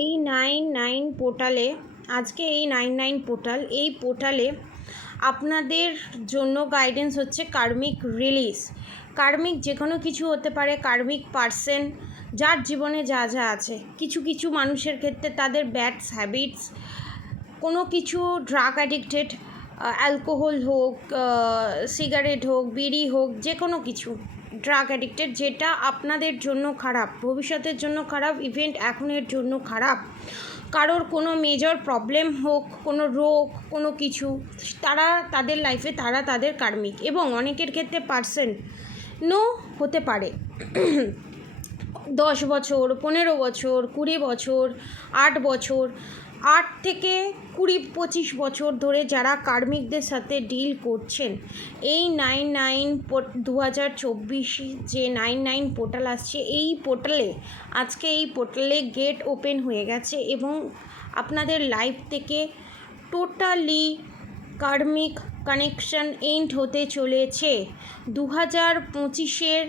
এই 99 পোর্টালে আজকে এই 99 পোর্টাল এই পোর্টালে আপনাদের জন্য গাইডেন্স হচ্ছে কার্মিক রিলিজ। কার্মিক যে কোনো কিছু হতে পারে, কার্মিক পার্সন যার জীবনে যা যা আছে, কিছু কিছু মানুষের ক্ষেত্রে তাদের ব্যাড হ্যাবিটস, কোনো কিছু ড্রাগ অ্যাডিক্টেড, অ্যালকোহল হোক, সিগারেট হোক, বিড়ি হোক, যে কোনো কিছু ড্রাগ অ্যাডিক্টেড যেটা আপনাদের জন্য খারাপ, ভবিষ্যতের জন্য খারাপ, ইভেন্ট এখনের জন্য খারাপ, কারোর কোনো মেজর প্রবলেম হোক, কোনো রোগ, কোনো কিছু, তারা তাদের লাইফে তারা তাদের কার্মিক। এবং অনেকের ক্ষেত্রে পার্সনও হতে পারে 10 বছর, 15 বছর, 20 বছর, 8 বছর, 8 থেকে 20-25 বছর ধরে যারা কার্মিকদের সাথে ডিল করছেন। এই 99 2024 যে 99 পোর্টাল আসছে, এই পোর্টালে আজকে এই পোর্টালে গেট ওপেন হয়ে গেছে এবং আপনাদের লাইফ থেকে টোটালি কার্মিক কানেকশন এন্ড হতে চলেছে। 2025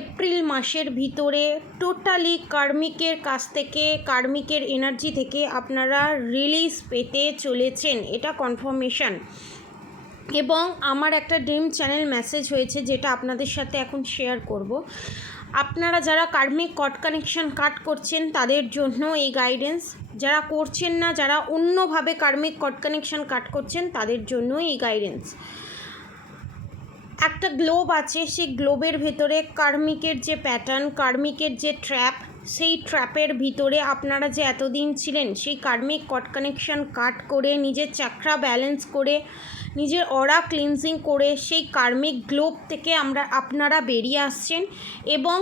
এপ্রিল মাসের ভিতরে টোটালি কার্মিকের কাছ থেকে, কার্মিকের এনার্জি থেকে আপনারা রিলিজ পেতে চলেছেন, এটা কনফার্মেশন। এবং আমার একটা ড্রিম চ্যানেল মেসেজ হয়েছে যেটা আপনাদের সাথে এখন শেয়ার করব। আপনারা যারা কার্মিক কট কানেকশন কাট করছেন তাদের জন্য এই গাইডেন্স, যারা করছেন না, যারা অন্যভাবে কার্মিক কট কানেকশন কাট করছেন তাদের জন্য এই গাইডেন্স। একটা গ্লোব আছে, সেই গ্লোবের ভেতরে কার্মিকের যে প্যাটার্ন, কার্মিকের যে ট্র্যাপ, সেই ট্র্যাপের ভিতরে আপনারা যে এতদিন ছিলেন, সেই কার্মিক কট কানেকশন কাট করে, নিজের চাকরা ব্যালেন্স করে, নিজের অরা ক্লিনজিং করে সেই কার্মিক গ্লোব থেকে আপনারা বেরিয়ে আসছেন। এবং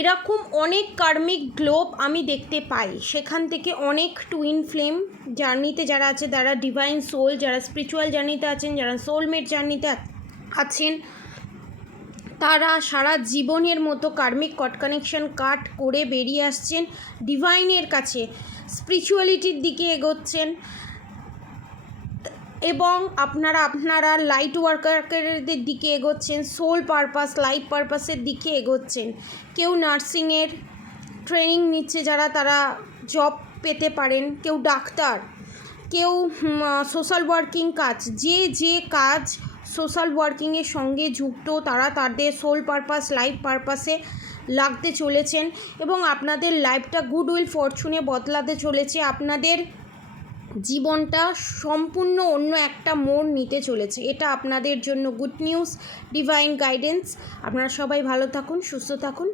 এরকম অনেক কার্মিক গ্লোব আমি দেখতে পাই, সেখান থেকে অনেক টুইন ফ্লেম জার্নিতে যারা আছে, যারা ডিভাইন সোল, যারা স্পিরিচুয়াল জার্নিতে আছেন, যারা সোলমেট জার্নিতে আছেন, তারা সারা জীবনের মতো কার্মিক কট কানেকশন কাট করে বেরিয়ে আসছেন, ডিভাইনের কাছে স্পিরিচুয়ালিটির দিকে এগোচ্ছেন। এবং আপনারা লাইট ওয়ার্কারদের দিকে এগোচ্ছেন, সোল পারপাস, লাইফ পারপাসের দিকে এগোচ্ছেন। কেউ নার্সিংয়ের ট্রেনিং নিচ্ছে যারা, তারা জব পেতে পারেন, কেউ ডাক্তার, কেউ সোশ্যাল ওয়ার্কিং কাজ, যে কাজ সোশ্যাল ওয়ার্কিংয়ের সঙ্গে যুক্ত, তারা তাদের সোল পারপাস, লাইফ পারপাসে লাগতে চলেছেন। এবং আপনাদের লাইফটা গুড উইল ফরচুনে বদলাতে চলেছে, আপনাদের জীবনটা সম্পূর্ণ অন্য একটা মোড় নিতে চলেছে। এটা আপনাদের জন্য গুড নিউজ, ডিভাইন গাইডেন্স। আপনারা সবাই ভালো থাকুন, সুস্থ থাকুন।